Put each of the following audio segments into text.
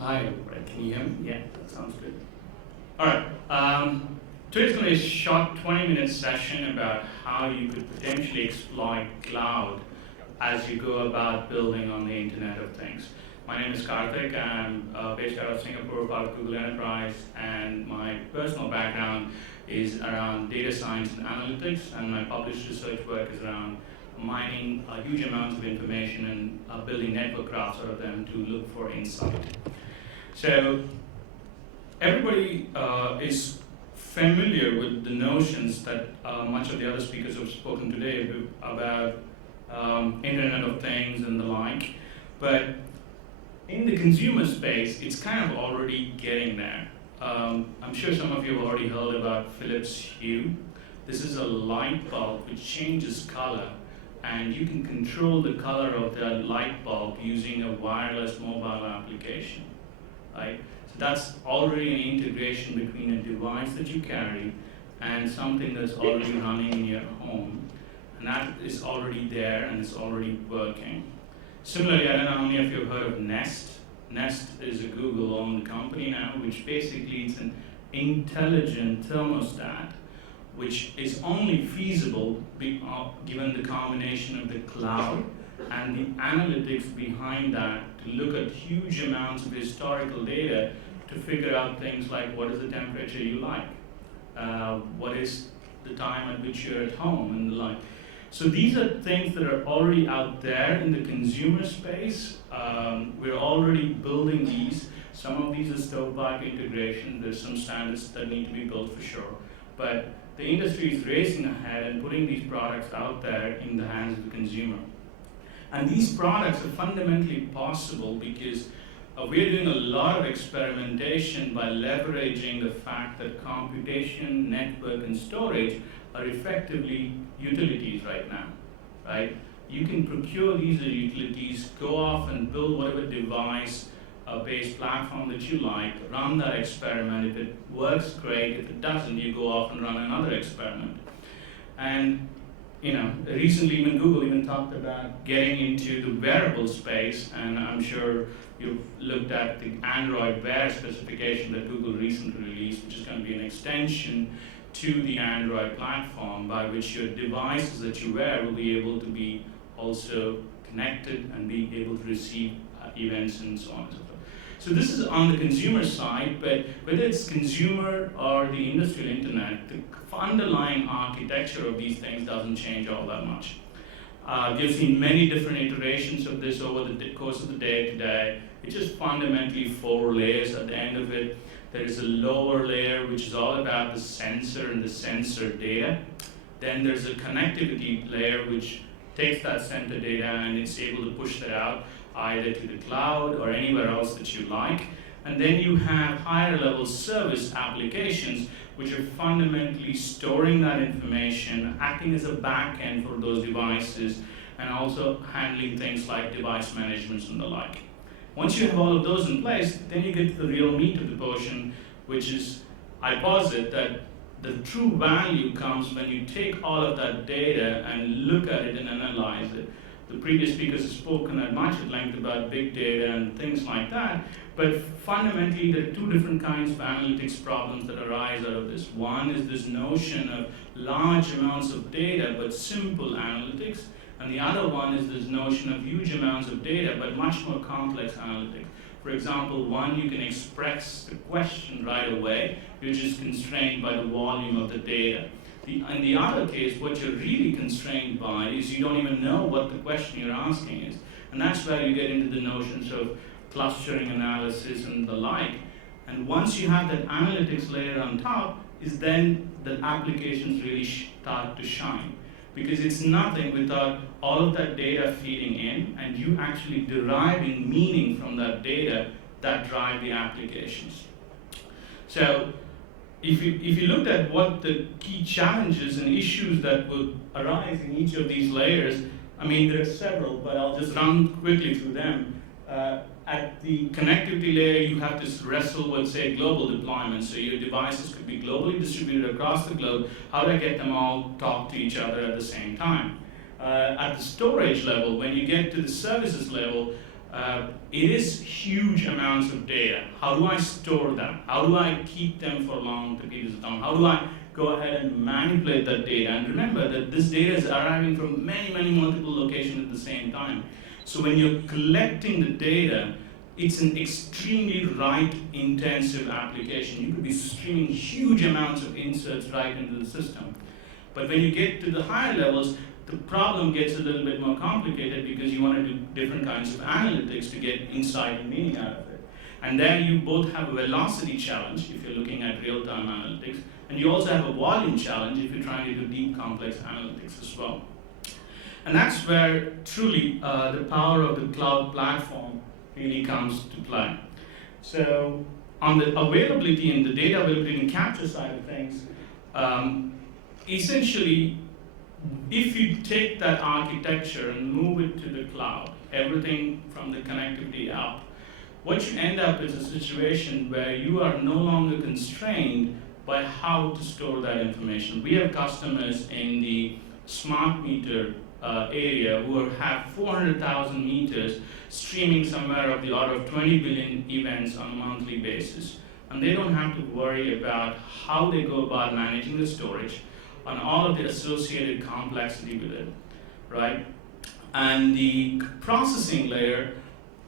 Hi, everybody. Can you hear me? Yeah, that sounds good. All right. Today's going to be a short 20-minute session about how you could potentially exploit cloud as you go about building on the Internet of Things. My name is Karthik. I'm based out of Singapore, part of Google Enterprise, and my personal background is around data science and analytics, and my published research work is around mining huge amounts of information and building network graphs out of them to look for insight. So everybody is familiar with the notions that much of the other speakers have spoken today about Internet of Things and the like, but in the consumer space, it's kind of already getting there. I'm sure some of you have already heard about Philips Hue. This is a light bulb which changes color, and you can control the color of that light bulb using a wireless mobile application. Right? So that's already an integration between a device that you carry and something that's already running in your home. And that is already there and it's already working. Similarly, I don't know how many of you have heard of Nest. Nest is a Google-owned company now, which basically is an intelligent thermostat, which is only feasible given the combination of the cloud and the analytics behind that to look at huge amounts of historical data to figure out things like what is the temperature you like, what is the time at which you're at home, and the like. So these are things that are already out there in the consumer space. We're already building these. Some of these are stovepipe integration. There's some standards that need to be built for sure. But the industry is racing ahead and putting these products out there in the hands of the consumer. And these products are fundamentally possible because we're doing a lot of experimentation by leveraging the fact that computation, network, and storage are effectively utilities right now, right? You can procure these as utilities, go off and build whatever device-based platform that you like, run that experiment. If it works, great. If it doesn't, you go off and run another experiment. And recently even Google even talked about getting into the wearable space, and I'm sure you've looked at the Android Wear specification that Google recently released, which is going to be an extension to the Android platform by which your devices that you wear will be able to be also connected and be able to receive events and so on and so forth. So this is on the consumer side, but whether it's consumer or the industrial internet, the underlying architecture of these things doesn't change all that much. We've seen many different iterations of this over the course of the day today. It's just fundamentally 4 layers at the end of it. There is a lower layer which is all about the sensor and the sensor data. Then there's a connectivity layer which takes that sensor data and it's able to push that out either to the cloud or anywhere else that you like. And then you have higher level service applications which are fundamentally storing that information, acting as a backend for those devices, and also handling things like device management and the like. Once you have all of those in place, then you get to the real meat of the potion, which is, I posit that the true value comes when you take all of that data and look at it and analyze it. The previous speakers have spoken at much length about big data and things like that, but fundamentally there are 2 different kinds of analytics problems that arise out of this. One is this notion of large amounts of data but simple analytics, and the other one is this notion of huge amounts of data but much more complex analytics. For example, one, you can express the question right away, you're just constrained by the volume of the data. In the other case, what you're really constrained by is you don't even know what the question you're asking is. And that's where you get into the notions of clustering analysis and the like. And once you have that analytics layer on top, is then the applications really start to shine. Because it's nothing without all of that data feeding in and you actually deriving meaning from that data that drive the applications. So if you looked at what the key challenges and issues that would arise in each of these layers, I mean, there are several, but I'll just run quickly through them. At the connectivity layer, you have to wrestle with, say, global deployment. So your devices could be globally distributed across the globe. How do I get them all talk to each other at the same time? At the storage level, when you get to the services level, it is huge amounts of data. How do I store them? How do I keep them for long periods of time? How do I go ahead and manipulate that data? And remember that this data is arriving from many multiple locations at the same time. So when you're collecting the data, it's an extremely write-intensive application. You could be streaming huge amounts of inserts right into the system. But when you get to the higher levels, the problem gets a little bit more complicated because you want to do different kinds of analytics to get insight and meaning out of it. And then you both have a velocity challenge if you're looking at real-time analytics, and you also have a volume challenge if you're trying to do deep, complex analytics as well. And that's where truly the power of the cloud platform really comes to play. So on the availability and the data availability and capture side of things, essentially, if you take that architecture and move it to the cloud, everything from the connectivity up, what you end up is a situation where you are no longer constrained by how to store that information. We have customers in the smart meter area who have 400,000 meters streaming somewhere of the order of 20 billion events on a monthly basis. And they don't have to worry about how they go about managing the storage and all of the associated complexity with it, right? And the processing layer,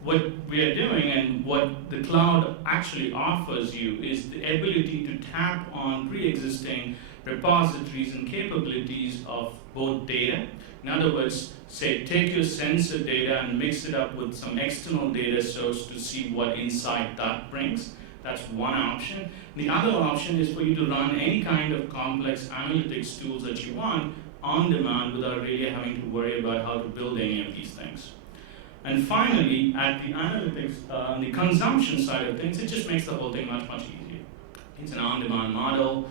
what we are doing and what the cloud actually offers you is the ability to tap on pre-existing repositories and capabilities of both data. In other words, say, take your sensor data and mix it up with some external data source to see what insight that brings. That's one option. The other option is for you to run any kind of complex analytics tools that you want on demand without really having to worry about how to build any of these things. And finally, at the analytics, the consumption side of things, it just makes the whole thing much easier. It's an on-demand model.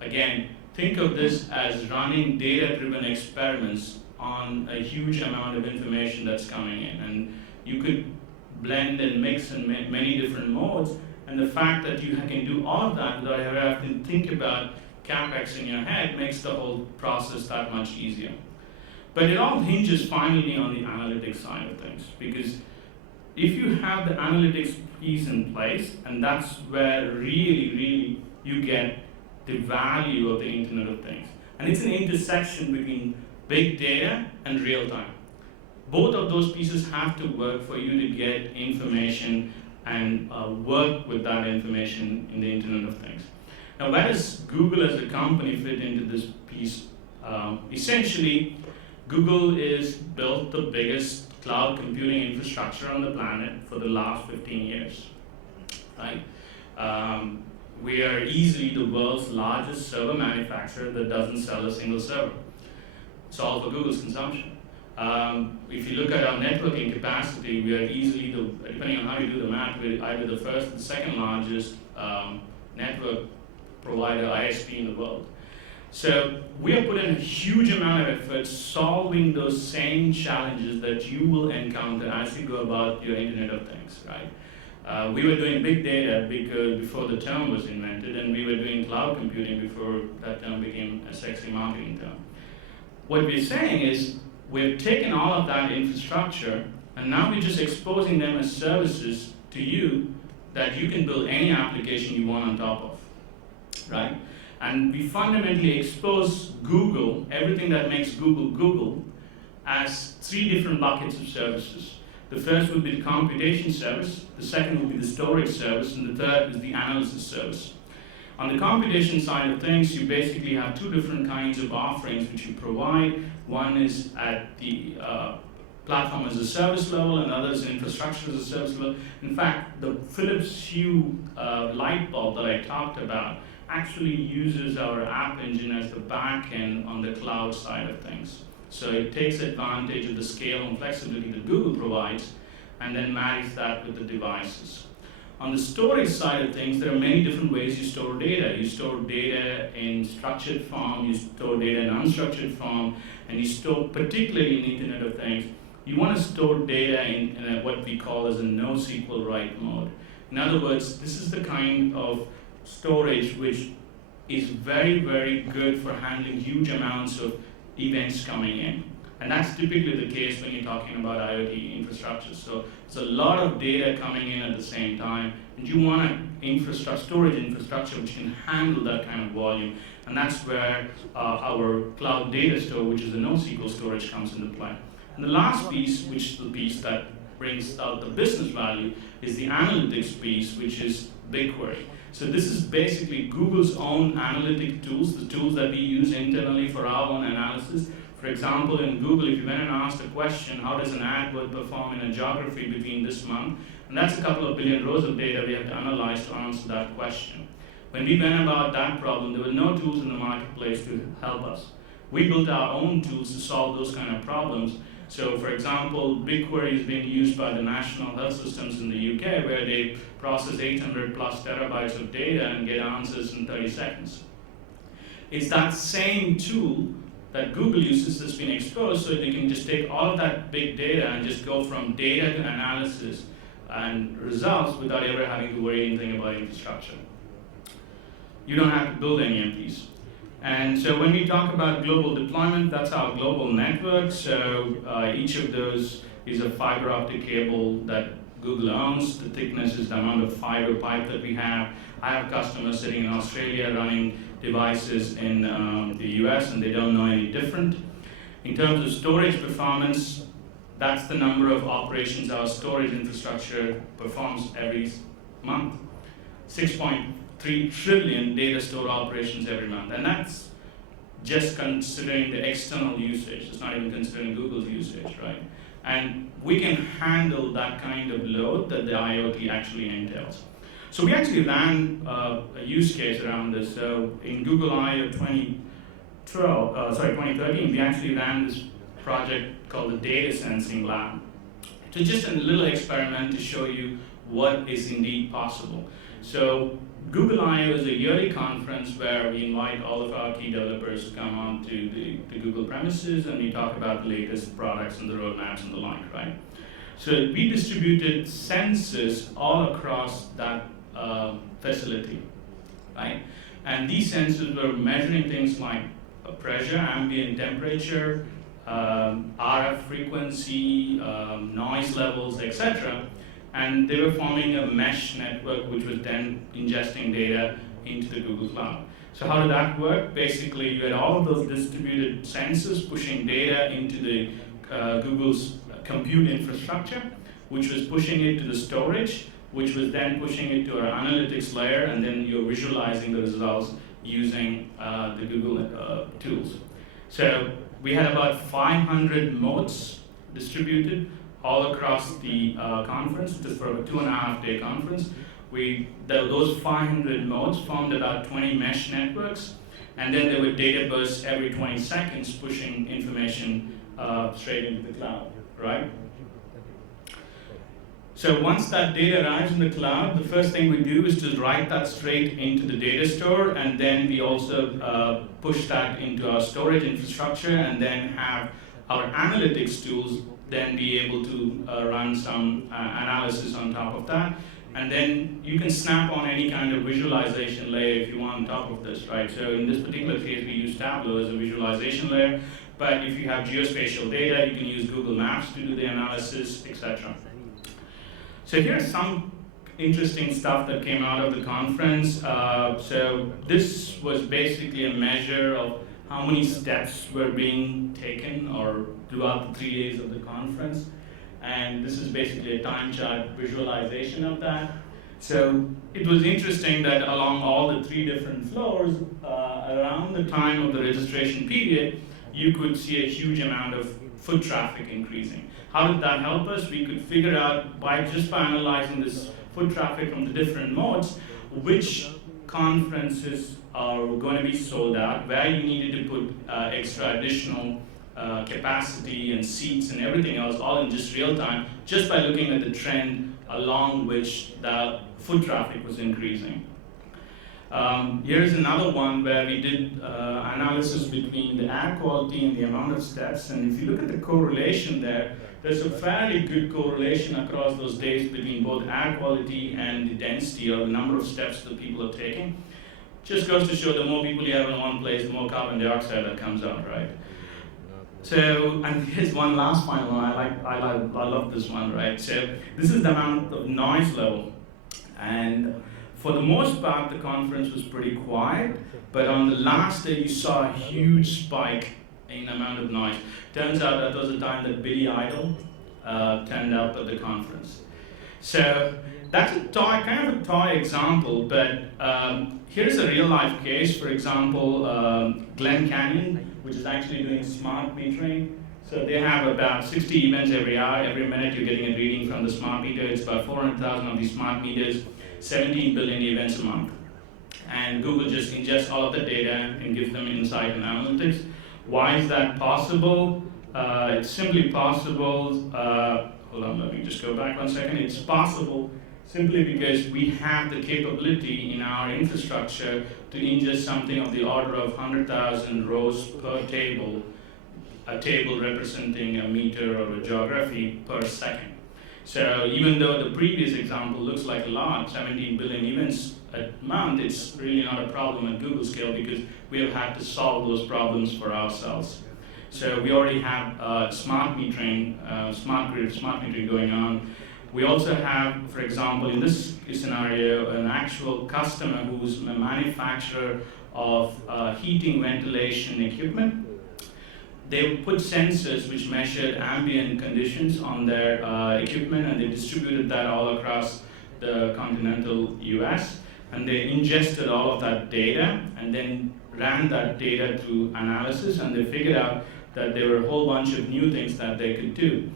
Again, think of this as running data-driven experiments on a huge amount of information that's coming in. And you could blend and mix in many different modes. And the fact that you can do all of that without having to think about CapEx in your head makes the whole process that much easier. But it all hinges finally on the analytics side of things, because if you have the analytics piece in place, and that's where really you get the value of the Internet of Things. And it's an intersection between big data and real time. Both of those pieces have to work for you to get information and work with that information in the Internet of Things. Now, where does Google as a company fit into this piece? Essentially, Google is built the biggest cloud computing infrastructure on the planet for the last 15 years, right? We are easily the world's largest server manufacturer that doesn't sell a single server. It's all for Google's consumption. If you look at our networking capacity, we are easily, depending on how you do the math, we're either the first or the second largest network provider, ISP in the world. So we have put in a huge amount of effort solving those same challenges that you will encounter as you go about your Internet of Things, right? We were doing big data before the term was invented, and we were doing cloud computing before that term became a sexy marketing term. What we're saying is, we've taken all of that infrastructure, and now we're just exposing them as services to you that you can build any application you want on top of, right? And we fundamentally expose Google, everything that makes Google Google, as 3 different buckets of services. The first would be the computation service, the second would be the storage service, and the third is the analysis service. On the computation side of things, you basically have 2 different kinds of offerings which you provide. One is at the platform as a service level, and others in infrastructure as a service level. In fact, the Philips Hue light bulb that I talked about actually uses our app engine as the back end on the cloud side of things. So it takes advantage of the scale and flexibility that Google provides, and then marries that with the devices. On the storage side of things, there are many different ways you store data. You store data in structured form, you store data in unstructured form, and you store, particularly in the Internet of Things, you want to store data in what we call as a NoSQL write mode. In other words, this is the kind of storage which is very good for handling huge amounts of events coming in. And that's typically the case when you're talking about IoT infrastructure. So it's a lot of data coming in at the same time, and you want an storage infrastructure which can handle that kind of volume. And that's where our cloud data store, which is the NoSQL storage, comes into play. And the last piece, which is the piece that brings out the business value, is the analytics piece, which is BigQuery. So this is basically Google's own analytic tools, the tools that we use internally for our own analysis. For example, in Google, if you went and asked a question, how does an AdWord perform in a geography between this month? And that's a couple of billion rows of data we have to analyze to answer that question. When we went about that problem, there were no tools in the marketplace to help us. We built our own tools to solve those kind of problems. So, for example, BigQuery is being used by the national health systems in the UK, where they process 800 plus terabytes of data and get answers in 30 seconds. It's that same tool that Google uses that's been exposed, so they can just take all of that big data and just go from data to analysis and results without ever having to worry anything about infrastructure. You don't have to build any of these. And so when we talk about global deployment, that's our global network. So each of those is a fiber optic cable that Google owns. The thickness is the amount of fiber pipe that we have. I have customers sitting in Australia running devices in the US, and they don't know any different. In terms of storage performance, that's the number of operations our storage infrastructure performs every month. 6.3 trillion data store operations every month. And that's just considering the external usage. It's not even considering Google's usage, right? And we can handle that kind of load that the IoT actually entails. So we actually ran a use case around this. So in Google I of 2013, we actually ran this project called the Data Sensing Lab. So just a little experiment to show you what is indeed possible. So Google I/O is a yearly conference where we invite all of our key developers to come on to the Google premises, and we talk about the latest products and the roadmaps and the like, right? So we distributed sensors all across that facility, right? And these sensors were measuring things like pressure, ambient temperature, RF frequency, noise levels, etc. And they were forming a mesh network which was then ingesting data into the Google Cloud. So how did that work? Basically, you had all of those distributed sensors pushing data into the Google's compute infrastructure, which was pushing it to the storage, which was then pushing it to our analytics layer, and then you're visualizing the results using the Google tools. So we had about 500 modes distributed all across the conference, which is for a 2.5-day conference. Those 500 nodes formed about 20 mesh networks, and then there were data bursts every 20 seconds pushing information straight into the cloud, right? So once that data arrives in the cloud, the first thing we do is to write that straight into the data store, and then we also push that into our storage infrastructure, and then have our analytics tools then be able to run some analysis on top of that. And then you can snap on any kind of visualization layer if you want on top of this, right? So in this particular case, we use Tableau as a visualization layer, but if you have geospatial data, you can use Google Maps to do the analysis, etc. So here's some interesting stuff that came out of the conference. So this was basically a measure of how many steps were being taken or throughout the 3 days of the conference. And this is basically a time chart visualization of that. So it was interesting that along all the 3 different floors, around the time of the registration period, you could see a huge amount of foot traffic increasing. How did that help us? We could figure out just by analyzing this foot traffic from the different modes, which conferences are going to be sold out, where you needed to put extra additional capacity and seats and everything else, all in just real time, just by looking at the trend along which the foot traffic was increasing. Here's another one where we did analysis between the air quality and the amount of steps, and if you look at the correlation there, there's a fairly good correlation across those days between both air quality and the density or the number of steps that people are taking. Just goes to show the more people you have in one place, the more carbon dioxide that comes out, right? So, and here's one last final one. I love this one, right? So, this is the amount of noise level. And for the most part, the conference was pretty quiet, but on the last day, you saw a huge spike in the amount of noise. Turns out that was the time that Billy Idol turned up at the conference. So that's a toy, kind of a toy example, but here's a real life case. For example, Glen Canyon, which is actually doing smart metering. So they have about 60 events every hour. Every minute you're getting a reading from the smart meter. It's about 400,000 of these smart meters, 17 billion events a month. And Google just ingests all of the data and gives them insight and analytics. Why is that possible? It's simply possible, hold on, let me just go back one second. It's possible simply because we have the capability in our infrastructure to ingest something of the order of 100,000 rows per table, a table representing a meter or a geography per second. So even though the previous example looks like a lot, 17 billion events a month, it's really not a problem at Google scale because we have had to solve those problems for ourselves. So we already have smart metering, smart grid, smart metering going on. We also have, for example, in this scenario, an actual customer who's a manufacturer of heating ventilation equipment. They put sensors which measured ambient conditions on their equipment, and they distributed that all across the continental US. And they ingested all of that data and then ran that data through analysis, and they figured out that there were a whole bunch of new things that they could do.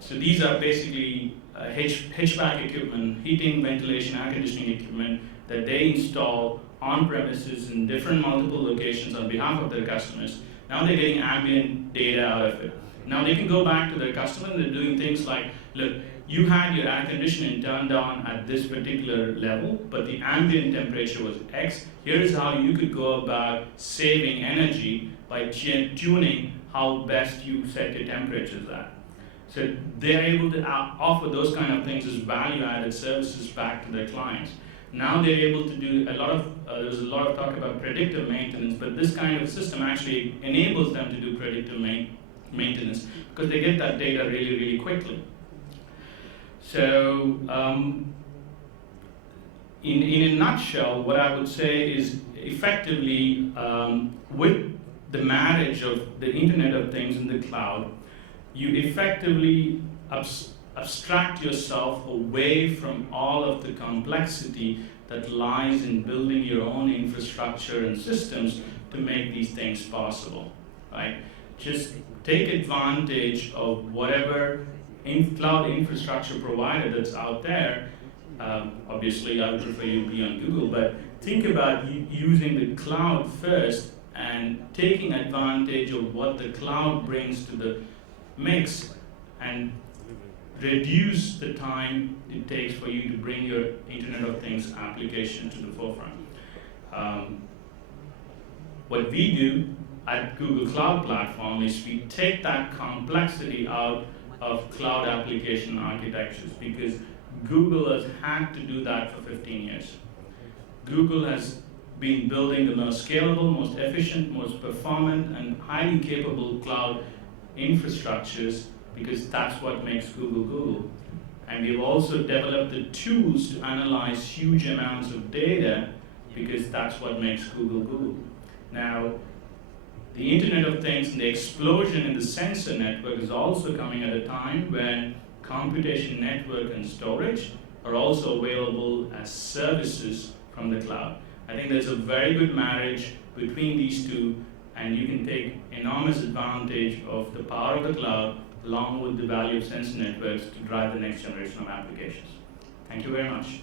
So these are basically HVAC equipment, heating, ventilation, air conditioning equipment that they install on premises in different multiple locations on behalf of their customers. Now they're getting ambient data out of it. Now they can go back to their customer and they're doing things like, look, you had your air conditioning turned on at this particular level, but the ambient temperature was X. Here's how you could go about saving energy by tuning how best you set your temperatures at. So they're able to offer those kind of things as value-added services back to their clients. Now they're able to do a lot of, there's a lot of talk about predictive maintenance, but this kind of system actually enables them to do predictive maintenance because they get that data really, really quickly. So in a nutshell, what I would say is effectively with the marriage of the Internet of Things in the cloud, you effectively abstract yourself away from all of the complexity that lies in building your own infrastructure and systems to make these things possible, right? Just take advantage of whatever cloud infrastructure provider that's out there. Obviously, I would prefer you be on Google, but think about using the cloud first and taking advantage of what the cloud brings to the mix and reduce the time it takes for you to bring your Internet of Things application to the forefront. What we do at Google Cloud Platform is we take that complexity out of cloud application architectures because Google has had to do that for 15 years. Google has been building the most scalable, most efficient, most performant, and highly capable cloud infrastructures because that's what makes Google Google. And we've also developed the tools to analyze huge amounts of data because that's what makes Google Google. Now, the Internet of Things and the explosion in the sensor network is also coming at a time when computation network and storage are also available as services from the cloud. I think there's a very good marriage between these two, and you can take enormous advantage of the power of the cloud along with the value of sensor networks to drive the next generation of applications. Thank you very much.